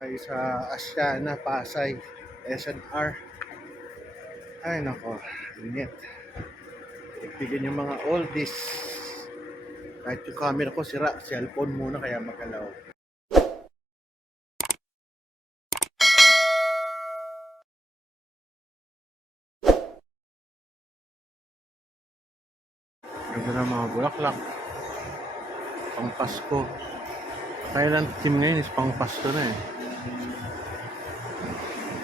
Ay sa Asiana, Pasay, SNR. Ay nako, init. Ipigin yung mga oldies. Kahit yung camera ko sira, cellphone muna kaya magalaw. Ganda ng mga bulaklak. Pang Pasko. Thailand team ngayon is pang Pasko na eh.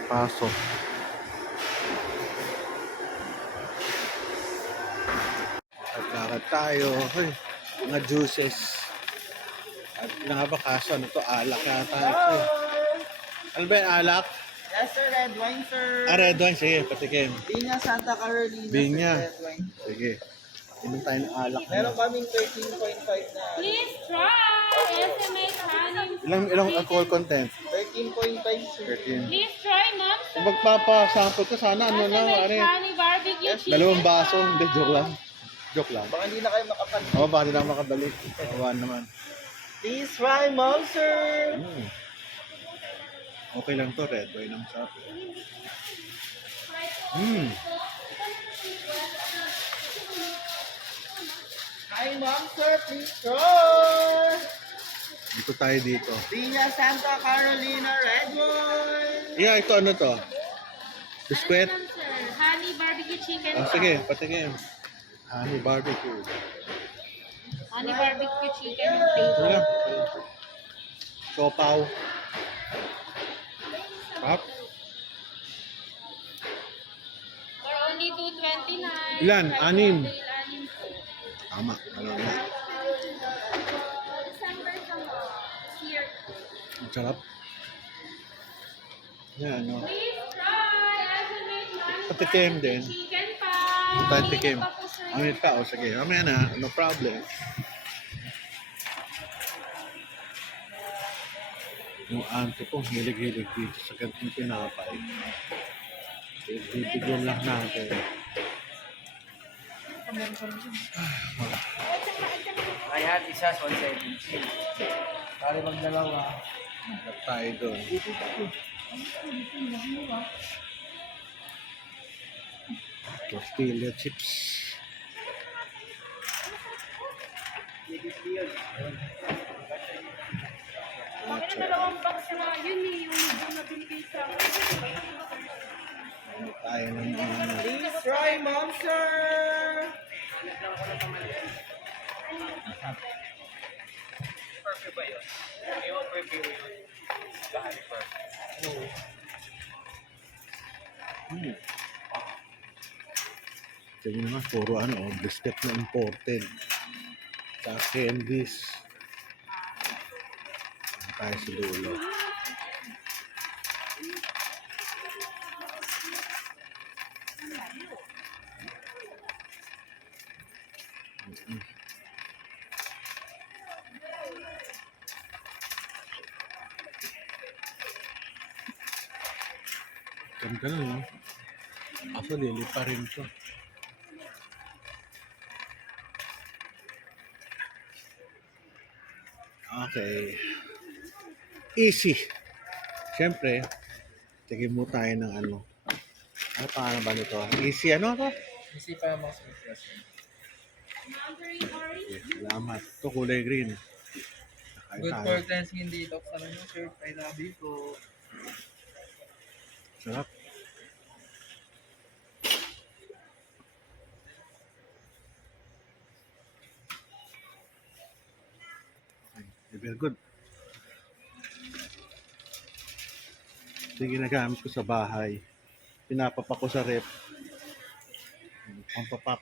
Paso. Nagkakad tayo. Hoy, mga juices. At nga ba kaso, ano to? Alak yata ito eh. Ano ba yung alak? Yes, sir. Red wine, sir. Red wine. Sige, patikim. Viña Santa Carolina, Viña. sir. Red wine. Sige. Inom tayo ng alak. Meron kaming 13.5 na. Please try SMA honey. Ilang alcohol content? 13.5, sir. 13. Please try ma'am. Kung magpapa-sample ka sana, ano na, SMA ano honey barbecue chicken. dalawang baso. Hindi, joke lang. Joke lang. Baka hindi na kayo makapag. Oo, baka nila makabalik. Kawan naman. Please try, mom, sir. Okay lang to, red wine ang sarap. Hi, mom, sir. Please try. Dito tayo dito. Viña Santa Carolina red wine. Yeah, ito ano to? Biskwit? Ano sir? Honey barbecue chicken. Oh, sige, patikim. Honey barbecue. Honey barbecue chicken yung Ano flavor. lang? Siopaw. Pap? For only 229. Ilan? Anim? Anim po. Tama. Ano na? December sa mo. Here. Ang sarap. Yan, ano? Please try SMA honey Patikim barbecue din. chicken pa. Tayo tikim. Pa po, sir. Ang ito, o sige. Mamaya na, no problem. Yung auntie ko, hilig-hilig dito sa ganitong pinapay. Bibigyan lang natin. Ayan, isa, 170. Kali magdalawa. Huwag tayo doon. Tortilla chips. Bakit na dalawang box na yun eh, yung nabili kayo sa Ano tayo ng mga ano. Please try, mom, sir. Perfect ba yun? Yung perfect yun. Tingnan naman, puro ano, biscuit na imported. Sa candies. Ano tayo sa dulo. Ganda na, no? Kaso lili pa rin to. Okay. Easy. Siyempre, tigil mo tayo ng ano. Ano pangalan ba nito? Easy ano to? Isi pa yung mga sweetness. mandarin orange. Okay, salamat. Ito kulay green. Nakain Good tayo. for cleansing detox. Ano yung sir? I love you po. Sarap. Okay, very good. Ito yung ginagamit ko sa bahay. Pinapapak ko sa rep. Pampapak.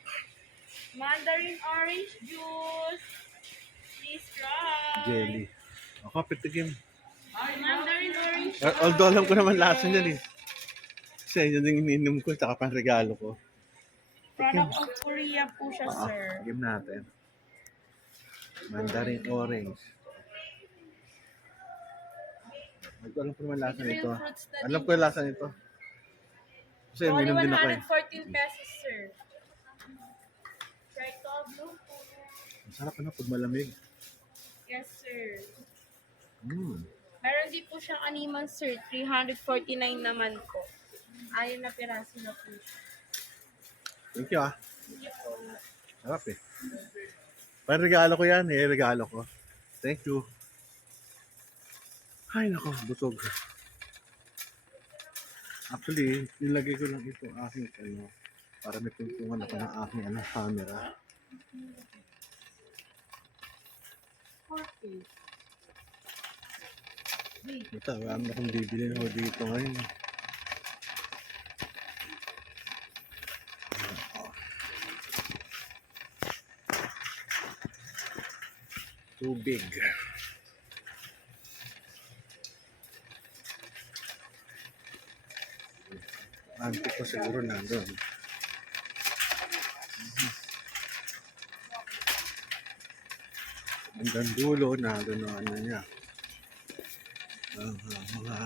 Mandarin orange juice. Please try. Jelly. Ako, pitigim. Mandarin orange Although alam ko naman lasa niyan eh. Kasi yun yung ininom ko, tsaka pang regalo ko. product of Korea po siya, sir. Game natin. Mandarin orange. Alam ko naman lasa nito. Alam ko yung lasa nito. Kasi Only uminom din ako eh. 114 pesos, sir. Try to blue po. Ang sarap ano pag malamig. Yes, sir. Meron din po siyang animal sir, 349 naman po. Ayon na piraso na po siya. Thank you ah. Sarap eh. Parang regalo ko yan eh. Regalo ko. Thank you. Ay nako, busog. Actually, nilagay ko lang ito aking ano, para may tungtungan ako ng aking ano, camera. Ito, marami akong bibili na dito ngayon. Tubig. Antik ko siguro nandun. Hanggang dulo na gano'n ano niya. Mga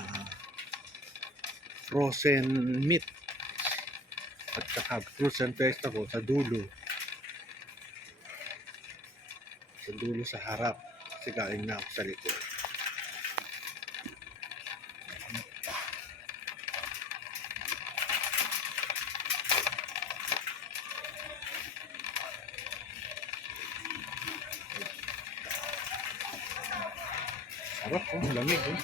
frozen meat. At saka frozen vegetable sa dulo. Sa dulo sa harap. Kasi galing na ako sa likod. Sarap oh, lamig oh.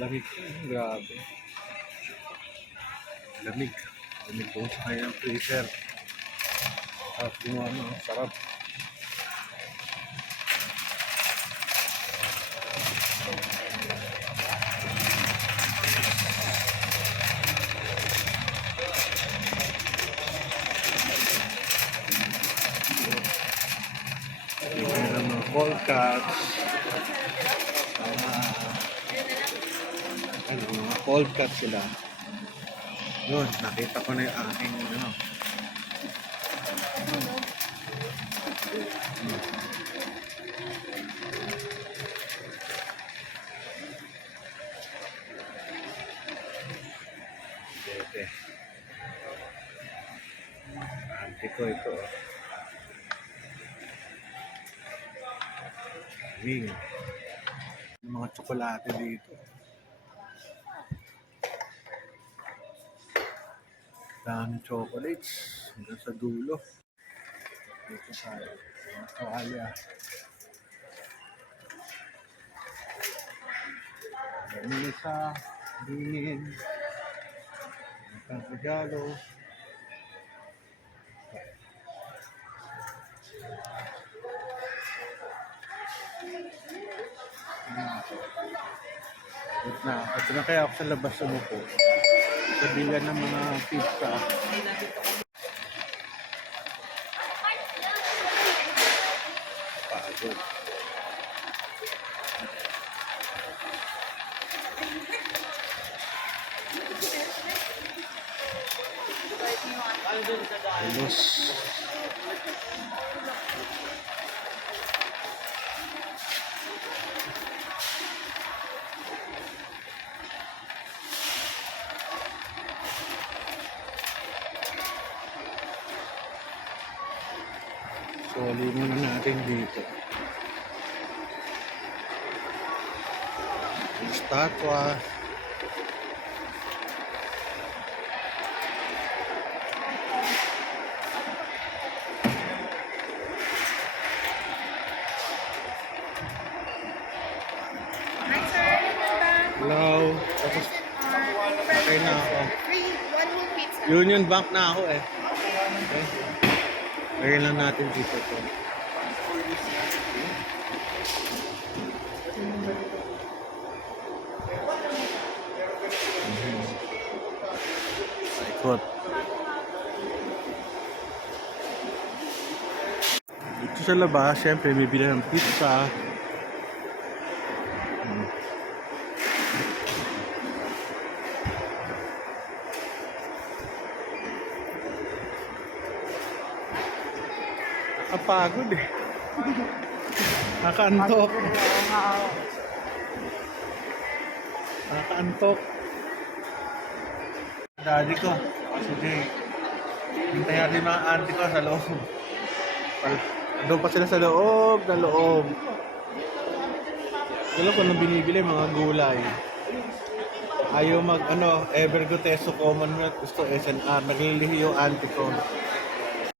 Lamig oh, grabe. Lamig. Lamig po sa kanyang freezer. Sarap yung ano, sarap. Meron mga polecats. Mga polecats sila. Yun, nakita ko na yung aking ano. Bebe. Anti ko ito. Ming. Yung mga tsokolate dito. Daming chocolates. Hanggang sa dulo. Dito tayo. Mga kawalya. Misa. Dinin. Ang regalo. Ito na kaya ako sa labas umupo. Sa bilan ng mga pizza. Pagod. Alos. Soli muna natin dito. Yung statwa. Hi sir, Hello. Tapos okay na ako. free one whole pizza. Union Bank na ako eh. Okay. Lagyan lang natin dito to. Ikot. Dito sa labas, syempre bibili ng pizza. Nakapagod eh. Nakaantok. Nakaantok. Daddy ko. Sige. Hintayan din mga auntie ko sa loob. Doon pa sila sa loob, na loob. Alam ko nang binibili mga gulay. Ayaw mag Evergo Teso Commonwealth, gusto SNR, naglilihi yung auntie ko.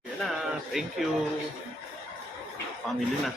Yan na, thank you. Family na.